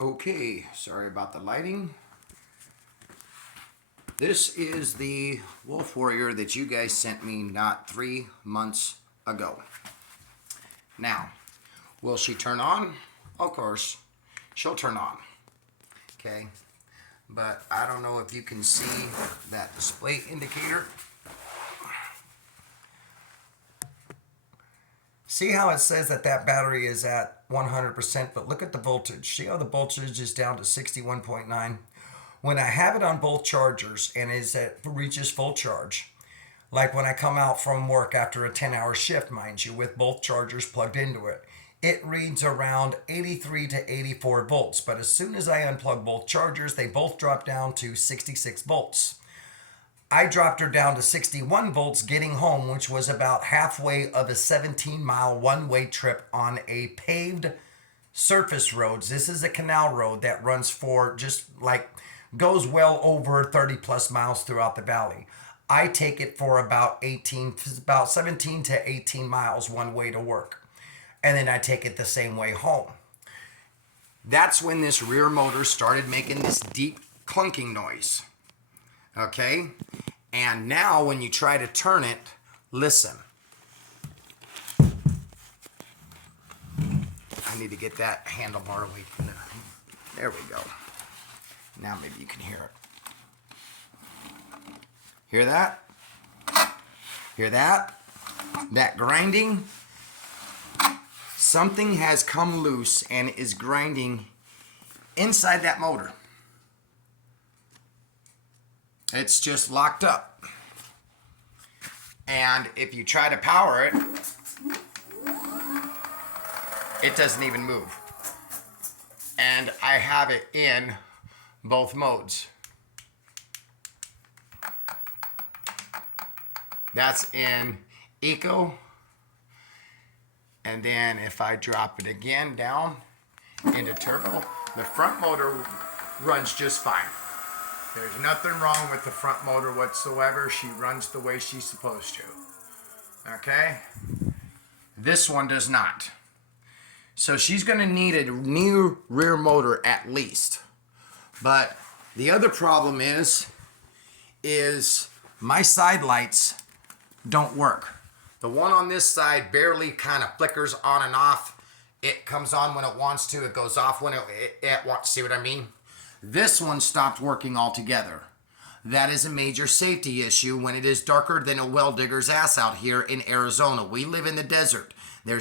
Okay, sorry about the lighting. This is the Wolf Warrior that you guys sent me not 3 months ago. Now, will she turn on? Of course, she'll turn on. Okay, but I don't know if you can see that display indicator. See how it says that battery is at 100%, but look at the voltage. See how the voltage is down to 61.9? When I have it on both chargers and reaches full charge, like when I come out from work after a 10-hour shift, mind you, with both chargers plugged into it, it reads around 83 to 84 volts. But as soon as I unplug both chargers, they both drop down to 66 volts. I dropped her down to 61 volts getting home, which was about halfway of a 17-mile one-way trip on a paved surface roads. This is a canal road that runs for goes well over 30 plus miles throughout the valley. I take it for about 17 to 18 miles one way to work. And then I take it the same way home. That's when this rear motor started making this deep clunking noise. Okay? And now when you try to turn it, listen. I need to get that handlebar away from there. There we go. Now maybe you can hear it. Hear that? Hear that? That grinding? Something has come loose and is grinding inside that motor. It's just locked up. And if you try to power it, it doesn't even move. And I have it in both modes. That's in Eco. And then if I drop it again down into Turbo, the front motor runs just fine. There's nothing wrong with the front motor whatsoever. She runs the way she's supposed to. Okay? This one does not. So she's going to need a new rear motor at least. But the other problem is my side lights don't work. The one on this side barely kind of flickers on and off. It comes on when it wants to. It goes off when it wants. See what I mean? This one stopped working altogether. That is a major safety issue when it is darker than a well digger's ass out here in Arizona. We live in the desert. There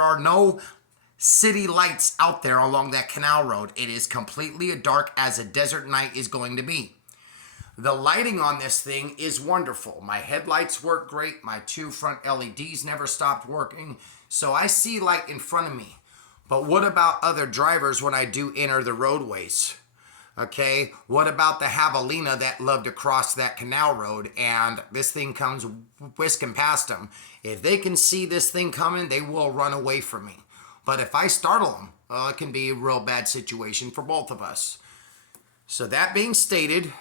are no city lights out there along that canal road. It is completely dark as a desert night is going to be. The lighting on this thing is wonderful. My headlights work great. My 2 front LEDs never stopped working. So I see light in front of me. But what about other drivers when I do enter the roadways? Okay, what about the javelina that love to cross that canal road and this thing comes whisking past them? If they can see this thing coming, they will run away from me. But if I startle them, well, it can be a real bad situation for both of us. So that being stated,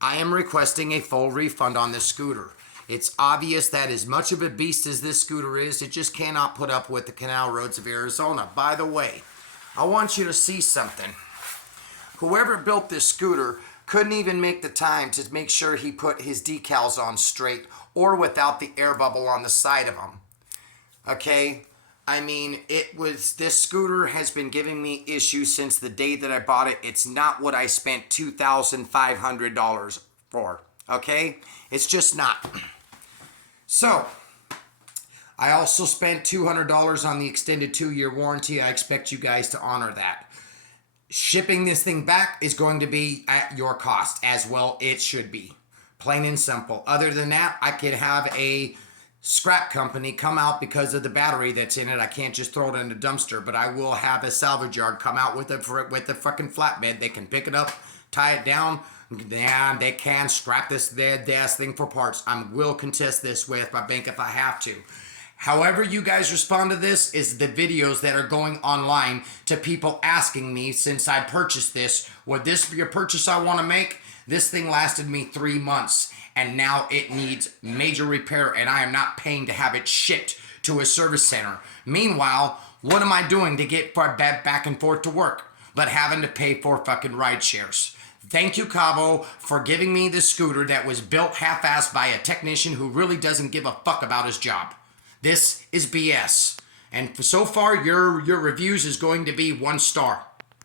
I am requesting a full refund on this scooter. It's obvious that as much of a beast as this scooter is, it just cannot put up with the canal roads of Arizona. By the way, I want you to see something. Whoever built this scooter couldn't even make the time to make sure he put his decals on straight or without the air bubble on the side of them. Okay? I mean, this scooter has been giving me issues since the day that I bought it. It's not what I spent $2,500 for. Okay? It's just not. So, I also spent $200 on the extended 2-year warranty. I expect you guys to honor that. Shipping this thing back is going to be at your cost, as well it should be. Plain and simple. Other than that, I could have a scrap company come out because of the battery that's in it. I can't just throw it in a dumpster, but I will have a salvage yard come out with the fucking flatbed. They can pick it up, tie it down, and they can scrap this ass thing for parts. I will contest this with my bank if I have to. However you guys respond to this is the videos that are going online to people asking me since I purchased this, would this be a purchase I want to make? This thing lasted me 3 months and now it needs major repair and I am not paying to have it shipped to a service center. Meanwhile, What am I doing to get back and forth to work? But having to pay for fucking ride shares. Thank you, Kaabo, for giving me this scooter that was built half-assed by a technician who really doesn't give a fuck about his job. This is BS. And so far, your reviews is going to be 1 star.